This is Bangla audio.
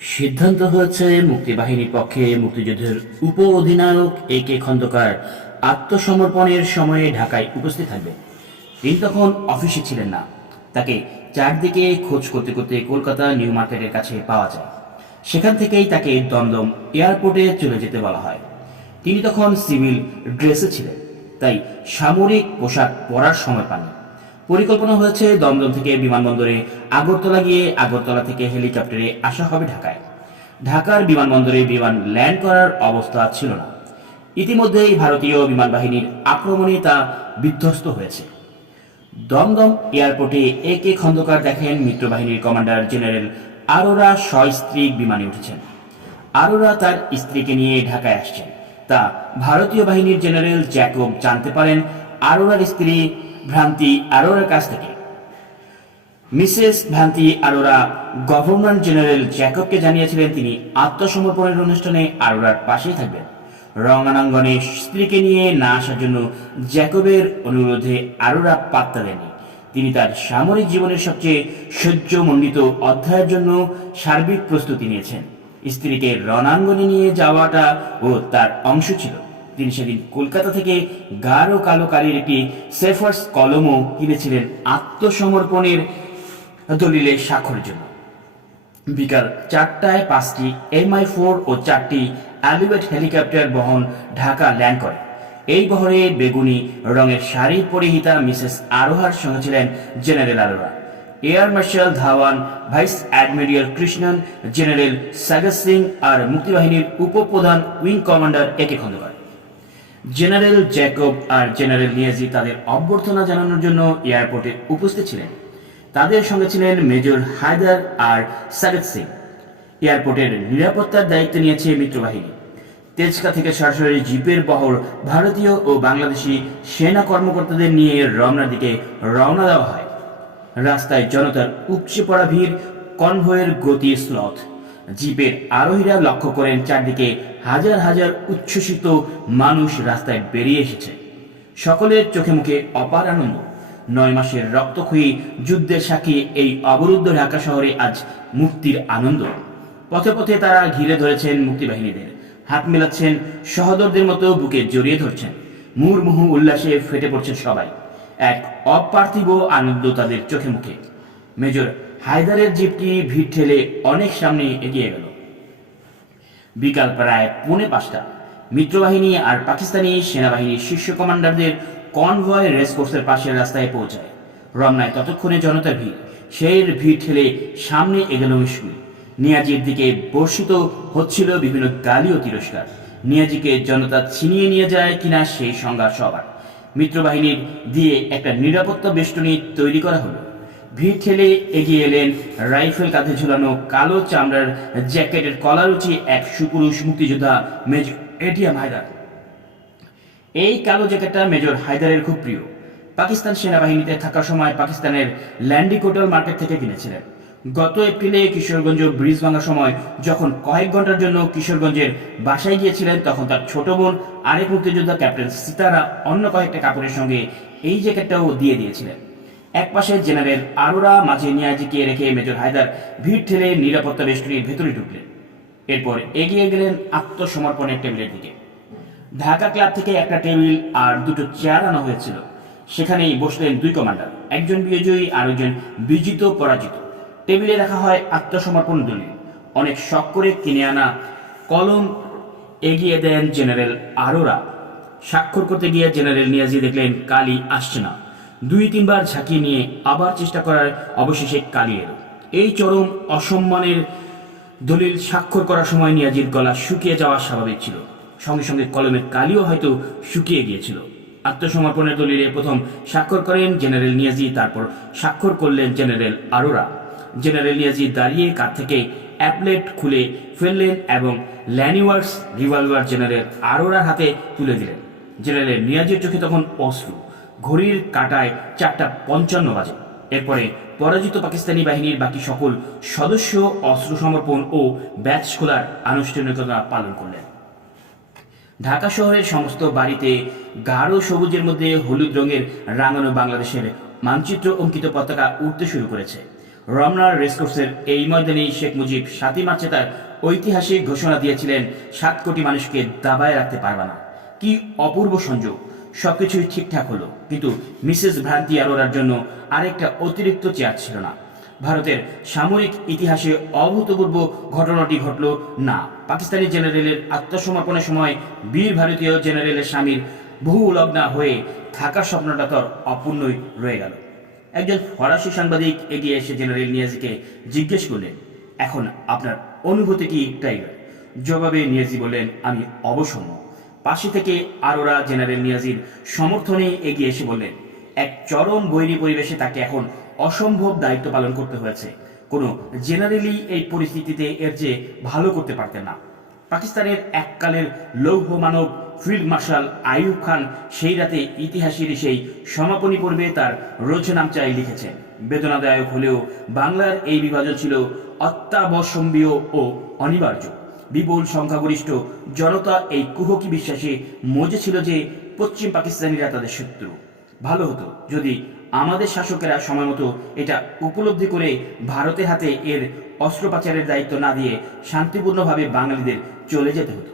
সিদ্ধান্ত হয়েছে মুক্তিবাহিনীর পক্ষে মুক্তিযুদ্ধের উপ অধিনায়ক এ খন্দকার আত্মসমর্পণের সময়ে ঢাকায় উপস্থিত থাকবে। তিনি তখন অফিসে ছিলেন না। তাকে চারদিকে খোঁজ করতে করতে কলকাতা নিউ মার্কেটের কাছে পাওয়া যায়। সেখান থেকেই তাকে দমদম এয়ারপোর্টে চলে যেতে বলা হয়। তিনি তখন সিভিল ড্রেসে ছিলেন, তাই সামরিক পোশাক পরার সময় পাননি। পরিকল্পনা হয়েছে দমদম থেকে বিমানবন্দরে আগরতলা গিয়ে আগরতলা থেকে হেলিকপ্টারে আসা হবে ঢাকায়। ঢাকার বিমানবন্দরে বিমান ল্যান্ড করার অবস্থা ছিল না। ইতিমধ্যেই ভারতীয় বিমান বাহিনীর আক্রমণে তা বিধ্বস্ত হয়েছে। দমদম এয়ারপোর্টে এ খন্দকার দেখেন মিত্রবাহিনীর কমান্ডার জেনারেল আরোরা সস্ত্রীক বিমানে উঠেছেন। আরোরা তার স্ত্রীকে নিয়ে ঢাকায় আসছেন। তা ভারতীয় বাহিনীর জেনারেল জ্যাকব জানতে পারেন আরোরার স্ত্রী ভ্রান্তি আরোরার কাছ থেকে। মিসেস ভ্রান্তি আরোরা গভর্নর জেনারেল জ্যাকবকে জানিয়েছিলেন তিনি আত্মসমর্পণের অনুষ্ঠানে আরোরার পাশেই থাকবেন। রণাঙ্গনে স্ত্রীকে নিয়ে না আসার জন্য জ্যাকবের অনুরোধে আরোরা পাত্তা দেননি। তিনি তার সামরিক জীবনের সবচেয়ে সহ্যমণ্ডিত অধ্যায়ের জন্য সার্বিক প্রস্তুতি নিয়েছেন। স্ত্রীকে রণাঙ্গনে নিয়ে যাওয়াটা ও তার অংশ ছিল। তিনি সেদিন কলকাতা থেকে গাঢ় কালো কালির একটি সেফার্স কলমও কিনেছিলেন আত্মসমর্পণের দলিলে স্বাক্ষরের জন্য। বিকাল 4টায় 5টি MI-4 ও 4টি অ্যালিভেট হেলিকপ্টার বহন ঢাকা ল্যান্ড করে। এই বহরে বেগুনি রঙের শাড়ি পরিহিতা মিসেস আরোহার সঙ্গে ছিলেন general Arora, air marshal Dhawan, vice admiral Krishnan, general Sagar Singh আর মুক্তিবাহিনীর উপপ্রধান wing commander A Khandaker. General Jacob আর জেনারেল নিয়াজি তাদের অভ্যর্থনা জানানোর জন্য এয়ারপোর্টে উপস্থিত ছিলেন। তাদের সঙ্গে ছিলেন মেজর হায়দার আর সাগর সিং। এয়ারপোর্টের নিরাপত্তার দায়িত্ব নিয়েছে মিত্রবাহিনী। তেজকা থেকে সরাসরি জিপের বহর ভারতীয় ও বাংলাদেশি সেনা কর্মকর্তাদের নিয়ে রমনার দিকে রওনা দেওয়া হয়। রাস্তায় জনতার উপচে পড়া ভিড়, কনভয়ের গতি স্লথ। জিপের আরোহীরা লক্ষ্য করেন চারদিকে হাজার হাজার উচ্ছ্বসিত মানুষ রাস্তায় বেরিয়ে এসেছে। সকলের চোখে মুখে অপার আনন্দ। 9 মাসের রক্তক্ষয়ী যুদ্ধের সাক্ষী এই অবরুদ্ধ ঢাকা শহরে আজ মুক্তির আনন্দ। পথে পথে তারা ঘিরে ধরেছেন মুক্তিবাহিনীদের, হাত মেলাচ্ছেন, সহোদরদের মতো বুকে জড়িয়ে ধরছেন। মুহুর্মুহু উল্লাসে ফেটে পড়ছেন সবাই। এক অপার্থিব আনন্দ তাদের চোখে মুখে। মেজর হায়দারের জিপটি ভিড় ঠেলে অনেক সামনে এগিয়ে গেল। বিকাল প্রায় 4:45। মিত্রবাহিনী আর পাকিস্তানি সেনাবাহিনীর শীর্ষ কমান্ডারদের কনভয় রেসকোর্সের পাশের রাস্তায় পৌঁছায়। রমনায় ততক্ষণে জনতার ভিড়। সেই ভিড় ঠেলে সামনে এগোল মিশকুল। নিয়াজির দিকে বর্ষিত হচ্ছিল বিভিন্ন গালি ও তিরস্কার। নিয়াজিকে জনতা ছিনিয়ে নিয়ে যায় কিনা সেই সংজ্ঞা সবার। মিত্রবাহিনীর দিয়ে একটা নিরাপত্তা বেষ্টনী তৈরি করা হলো। ভিড় ঠেলে এগিয়ে এলেন রাইফেল কাঁধে ঝুলানো কালো চামড়ার জ্যাকেটের কলারুচি এক সুপুরুষ মুক্তিযোদ্ধা মেজর এটিএম হায়দার। এই কালো জ্যাকেটটা মেজর হায়দারের খুব প্রিয়। পাকিস্তান সেনাবাহিনীতে থাকার সময় পাকিস্তানের ল্যান্ডিকোটাল মার্কেট থেকে কিনেছিলেন। গত এপ্রিলে কিশোরগঞ্জ ব্রিজ ভাঙার সময় যখন কয়েক ঘন্টার জন্য কিশোরগঞ্জের বাসায় গিয়েছিলেন, তখন তার ছোট বোন আরেক মুক্তিযোদ্ধা ক্যাপ্টেন সিতারা অন্য কয়েকটা কাপড়ের সঙ্গে এই জ্যাকেটটাও দিয়ে দিয়েছিলেন। একপাশে জেনারেল আরোরা, মাঝে নিয়াজিকে রেখে মেজর হায়দার ভিড় ঠেলে নিরাপত্তা বেষ্টনীর ভেতরে ঢুকলেন। এরপর এগিয়ে গেলেন আত্মসমর্পণের টেবিলের দিকে। ঢাকা ক্লাব থেকে একটা টেবিল আর দুটো চেয়ার আনা হয়েছিল। সেখানেই বসলেন 2 কমান্ডার, একজন বিজয়ী আর একজন বিজিত পরাজিত। টেবিলে রাখা হয় আত্মসমর্পণ দলিল। অনেক শখ করে কিনে আনা কলম এগিয়ে দেন জেনারেল আরোরা। স্বাক্ষর করতে গিয়ে জেনারেল নিয়াজি দেখলেন কালি আসছে না। 2-3 বার ঝাঁকিয়ে নিয়ে আবার চেষ্টা করার অবশেষে কালি এলো। এই চরম অসম্মানের দলিল স্বাক্ষর করার সময় নিয়াজির গলা শুকিয়ে যাওয়া স্বাভাবিক ছিল। সঙ্গে সঙ্গে কলমের কালিও হয়তো শুকিয়ে গিয়েছিল। আত্মসমর্পণের দলিলে প্রথম স্বাক্ষর করেন জেনারেল নিয়াজি, তারপর স্বাক্ষর করলেন জেনারেল আরোরা। জেনারেল নিয়াজি দাঁড়িয়ে কাঁধ থেকে অ্যাপলেট খুলে ফেললেন এবং ল্যানিওয়ার্স রিভলভার জেনারেল আরোরার হাতে তুলে দিলেন। জেনারেল নিয়াজির চোখে তখন অশ্রু। ঘড়ির কাঁটায় 4:55 বাজে। এরপরে পরাজিত পাকিস্তানি বাহিনীর বাকি সকল সদস্য অস্ত্র সমর্পণ ও ব্যাচ খোলার আনুষ্ঠানিকতা পালন করলেন। ঢাকা শহরের সমস্ত বাড়িতে গাঢ় সবুজের মধ্যে হলুদ রঙের রাঙানো বাংলাদেশের মানচিত্র অঙ্কিত পতাকা উঠতে শুরু করেছে। রমনার রেসকোর্সের এই ময়দানেই শেখ মুজিব 7ই মার্চে তার ঐতিহাসিক ঘোষণা দিয়েছিলেন, 7 কোটি মানুষকে দাবায় রাখতে পারবে না। কি অপূর্ব সংযোগ! সবকিছুই ঠিকঠাক হলো, কিন্তু মিসেস ভ্রান্তি আরোরার জন্য আরেকটা অতিরিক্ত চেয়ার ছিল না। ভারতের সামরিক ইতিহাসে অভূতপূর্ব ঘটনাটি ঘটল না। পাকিস্তানি জেনারেলের আত্মসমর্পণের সময় বীর ভারতীয় জেনারেলের স্বামীর বহু লগ্না হয়ে থাকার স্বপ্নটা তার অপূর্ণই রয়ে গেল। একজন ফরাসি সাংবাদিক এগিয়ে এসে জেনারেল নিয়াজিকে জিজ্ঞেস করলেন, এখন আপনার অনুভূতি কি টাইগার? জবাবে নিয়াজি বললেন, আমি অবসম্ম। পাশে থেকে আরোরা জেনারেল নিয়াজির সমর্থনে এগিয়ে এসে বললেন, এক চরম বৈরী পরিবেশে তাকে এখন অসম্ভব দায়িত্ব পালন করতে হয়েছে। কোনো জেনারেলই এই পরিস্থিতিতে এর চেয়ে ভালো করতে পারতেন না। পাকিস্তানের এককালের লৌহ মানব ফিল্ড মার্শাল আইয়ুব খান সেই রাতে ইতিহাসের সেই সমাপনী পর্বে তার রোজনামচায় লিখেছেন, বেদনাদায়ক হলেও বাংলার এই বিভাজন ছিল অত্যাবশ্যম্বীয় ও অনিবার্য। বিপুল সংখ্যাগরিষ্ঠ জনতা এই কুহকি বিশ্বাসে মজে ছিল যে পশ্চিম পাকিস্তানিরা তাদের শত্রু। ভালো হতো যদি আমাদের শাসকেরা সময়মতো এটা উপলব্ধি করে ভারতের হাতে এর অস্ত্র পাচারের দায়িত্ব না দিয়ে শান্তিপূর্ণভাবে বাঙালিদের চলে যেতে হতো।